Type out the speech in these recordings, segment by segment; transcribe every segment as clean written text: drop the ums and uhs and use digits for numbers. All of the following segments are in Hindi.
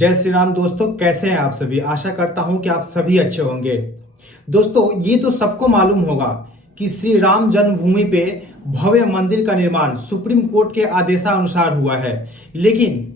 जय श्री राम दोस्तों, कैसे हैं आप सभी। आशा करता हूं कि आप सभी अच्छे होंगे। दोस्तों, ये तो सबको मालूम होगा कि श्री राम जन्मभूमि पे भव्य मंदिर का निर्माण सुप्रीम कोर्ट के आदेशानुसार हुआ है। लेकिन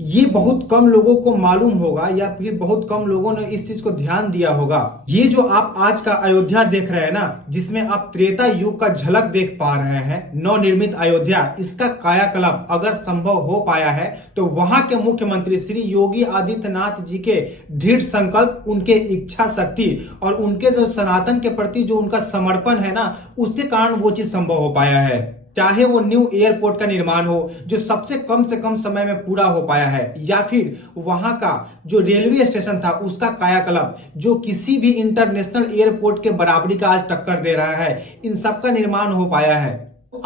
ये बहुत कम लोगों को मालूम होगा या फिर बहुत कम लोगों ने इस चीज को ध्यान दिया होगा। ये जो आप आज का अयोध्या देख रहे हैं ना, जिसमें आप त्रेता युग का झलक देख पा रहे हैं, नवनिर्मित अयोध्या, इसका कायाकल्प अगर संभव हो पाया है तो वहां के मुख्यमंत्री श्री योगी आदित्यनाथ जी के दृढ़ संकल्प, उनके इच्छा शक्ति और उनके जो सनातन के प्रति जो उनका समर्पण है ना, उसके कारण वो चीज संभव हो पाया है। चाहे वो न्यू एयरपोर्ट का निर्माण हो जो सबसे कम से कम समय में पूरा हो पाया है, या फिर वहां का जो रेलवे स्टेशन था उसका कायाकल्प जो किसी भी इंटरनेशनल एयरपोर्ट के बराबरी का आज टक्कर दे रहा है, इन सब का निर्माण हो पाया है।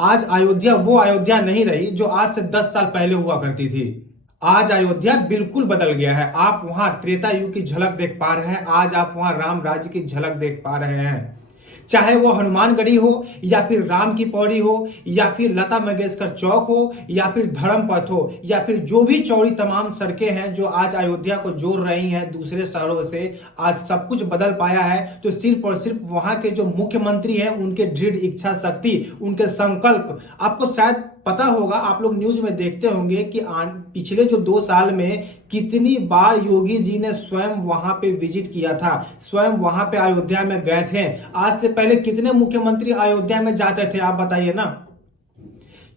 आज अयोध्या वो अयोध्या नहीं रही जो आज से 10 साल पहले हुआ करती थी। आज अयोध्या बिल्कुल बदल गया है। आप वहां त्रेता युग की झलक देख पा रहे हैं, आज आप वहां राम राज्य की झलक देख पा रहे हैं। चाहे वो हनुमानगढ़ी हो या फिर राम की पौड़ी हो या फिर लता मंगेशकर चौक हो या फिर धर्मपथ हो या फिर जो भी चौड़ी तमाम सड़कें हैं जो आज अयोध्या को जोड़ रही हैं दूसरे शहरों से, आज सब कुछ बदल पाया है तो सिर्फ और सिर्फ वहां के जो मुख्यमंत्री हैं उनके दृढ़ इच्छा शक्ति, उनके संकल्प। आपको शायद पता होगा, आप लोग न्यूज में देखते होंगे कि पिछले जो 2 साल में कितनी बार योगी जी ने स्वयं वहां पे विजिट किया था, स्वयं वहां पे अयोध्या में गए थे। आज से पहले कितने मुख्यमंत्री अयोध्या में जाते थे, आप बताइए ना।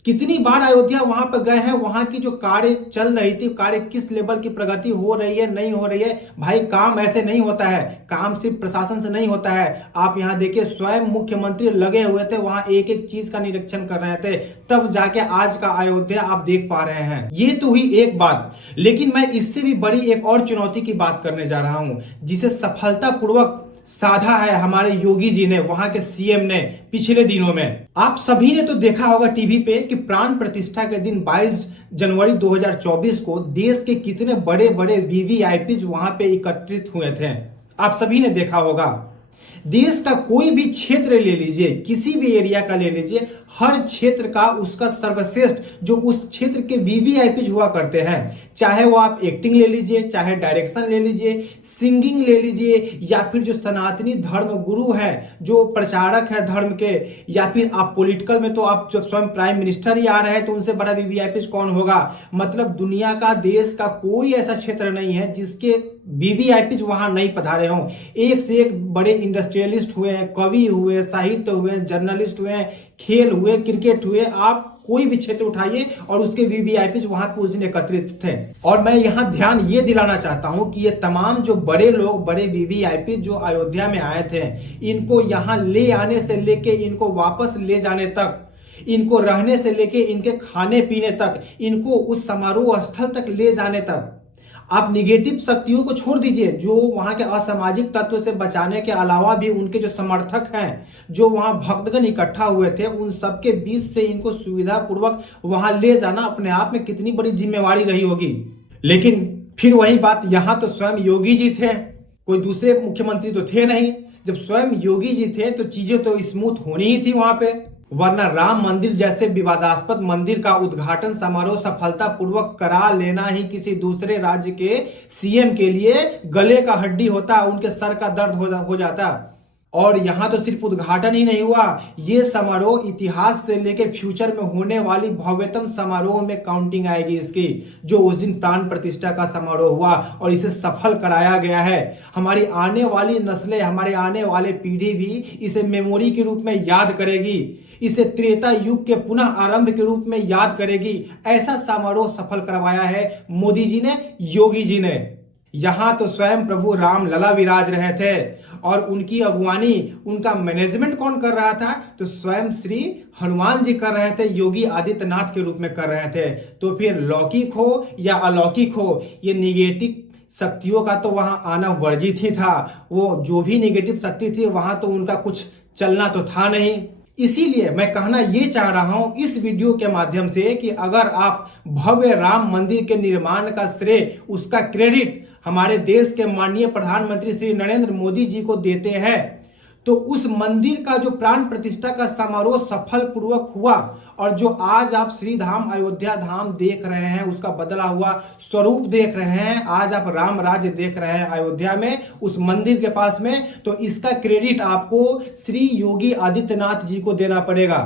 कितनी बार अयोध्या वहां पर गए हैं, वहां की जो कार्य चल रही थी, कार्य किस लेवल की प्रगति हो रही है, नहीं हो रही है। भाई काम ऐसे नहीं होता है, काम सिर्फ प्रशासन से नहीं होता है। आप यहां देखिए, स्वयं मुख्यमंत्री लगे हुए थे, वहां एक एक चीज का निरीक्षण कर रहे थे, तब जाके आज का अयोध्या आप देख पा रहे हैं। ये तो हुई एक बात, लेकिन मैं इससे भी बड़ी एक और चुनौती की बात करने जा रहा हूं, जिसे सफलतापूर्वक साधा है हमारे योगी जी ने, वहां के सीएम ने पिछले दिनों में। आप सभी ने तो देखा होगा टीवी पे कि प्राण प्रतिष्ठा के दिन 22 जनवरी 2024 को देश के कितने बड़े बड़े वीवीआईपी वहां पे एकत्रित हुए थे। आप सभी ने देखा होगा। देश का कोई भी क्षेत्र ले लीजिए, किसी भी एरिया का ले लीजिए, हर क्षेत्र का उसका सर्वश्रेष्ठ जो उस क्षेत्र के वीवीआईपी हुआ करते हैं, चाहे वो आप एक्टिंग ले लीजिए, चाहे डायरेक्शन ले लीजिए, सिंगिंग ले लीजिए, या फिर जो सनातनी धर्म गुरु हैं, जो प्रचारक है धर्म के, या फिर आप पॉलिटिकल में तो आप जब स्वयं प्राइम मिनिस्टर ही आ रहे हैं तो उनसे बड़ा वीवीआईपी कौन होगा। मतलब दुनिया का, देश का कोई ऐसा क्षेत्र नहीं है जिसके वीवीआईपी वहां नहीं पधारे हों। एक से एक बड़े इंडस्ट्रियलिस्ट हुए हैं, कवि हुए, साहित्य हुए, जर्नलिस्ट हुए, खेल हुए, क्रिकेट हुए, आप कोई भी क्षेत्र उठाइए और उसके वीवीआईपी वहां पे उस दिन एकत्रित थे। और मैं यहां ध्यान ये दिलाना चाहता हूं कि ये तमाम जो बड़े लोग, बड़े वीवीआईपी जो अयोध्या में आए थे, इनको यहां ले आने से लेके इनको वापस ले जाने तक, इनको रहने से लेके इनके खाने पीने तक, इनको उस समारोह स्थल तक ले जाने तक, आप निगेटिव शक्तियों को छोड़ दीजिए, जो वहां के असामाजिक तत्व से बचाने के अलावा भी उनके जो समर्थक हैं, जो वहां भक्तगण इकट्ठा हुए थे, उन सबके बीच से इनको सुविधा पूर्वक वहां ले जाना अपने आप में कितनी बड़ी जिम्मेवारी रही होगी। लेकिन फिर वही बात, यहां तो स्वयं योगी जी थे, कोई दूसरे मुख्यमंत्री तो थे नहीं। जब स्वयं योगी जी थे तो चीजें तो स्मूथ होनी ही थी वहां पे, वरना राम मंदिर जैसे विवादास्पद मंदिर का उद्घाटन समारोह सफलतापूर्वक करा लेना ही किसी दूसरे राज्य के सीएम के लिए गले का हड्डी होता, उनके सर का दर्द हो जाता। और यहां तो सिर्फ उद्घाटन ही नहीं हुआ, ये समारोह इतिहास से लेकर फ्यूचर में होने वाली भव्यतम समारोह में काउंटिंग आएगी इसकी, जो उस दिन प्राण प्रतिष्ठा का समारोह हुआ और इसे सफल कराया गया है। हमारी आने वाली नस्लें, हमारे आने वाले पीढ़ी भी इसे मेमोरी के रूप में याद करेगी, इसे त्रेता युग के पुनः आरंभ के रूप में याद करेगी। ऐसा समारोह सफल करवाया है मोदी जी ने, योगी जी ने। यहां तो स्वयं प्रभु राम लला विराज रहे थे और उनकी अगुवानी, उनका मैनेजमेंट कौन कर रहा था, तो स्वयं श्री हनुमान जी कर रहे थे, योगी आदित्यनाथ के रूप में कर रहे थे। तो फिर लौकिक हो या अलौकिक हो, ये निगेटिव शक्तियों का तो वहां आना वर्जित ही था। वो जो भी निगेटिव शक्ति थी वहां तो उनका कुछ चलना तो था नहीं। इसीलिए मैं कहना ये चाह रहा हूं इस वीडियो के माध्यम से कि अगर आप भव्य राम मंदिर के निर्माण का श्रेय, उसका क्रेडिट हमारे देश के माननीय प्रधानमंत्री श्री नरेंद्र मोदी जी को देते हैं, तो उस मंदिर का जो प्राण प्रतिष्ठा का समारोह सफल पूर्वक हुआ और जो आज आप श्री धाम अयोध्या धाम देख रहे हैं, उसका बदला हुआ स्वरूप देख रहे हैं, आज आप राम राज्य देख रहे हैं अयोध्या में उस मंदिर के पास में, तो इसका क्रेडिट आपको श्री योगी आदित्यनाथ जी को देना पड़ेगा।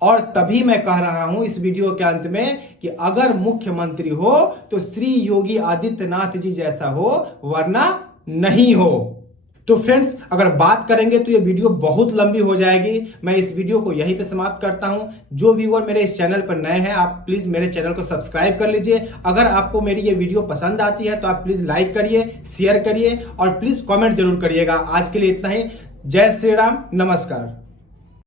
और तभी मैं कह रहा हूं इस वीडियो के अंत में कि अगर मुख्यमंत्री हो तो श्री योगी आदित्यनाथ जी जैसा हो, वरना नहीं हो। तो फ्रेंड्स, अगर बात करेंगे तो ये वीडियो बहुत लंबी हो जाएगी। मैं इस वीडियो को यहीं पे समाप्त करता हूं। जो व्यूअर मेरे इस चैनल पर नए हैं, आप प्लीज मेरे चैनल को सब्सक्राइब कर लीजिए। अगर आपको मेरी ये वीडियो पसंद आती है तो आप प्लीज लाइक करिए, शेयर करिए और प्लीज कमेंट जरूर करिएगा। आज के लिए इतना ही। जय श्री राम, नमस्कार।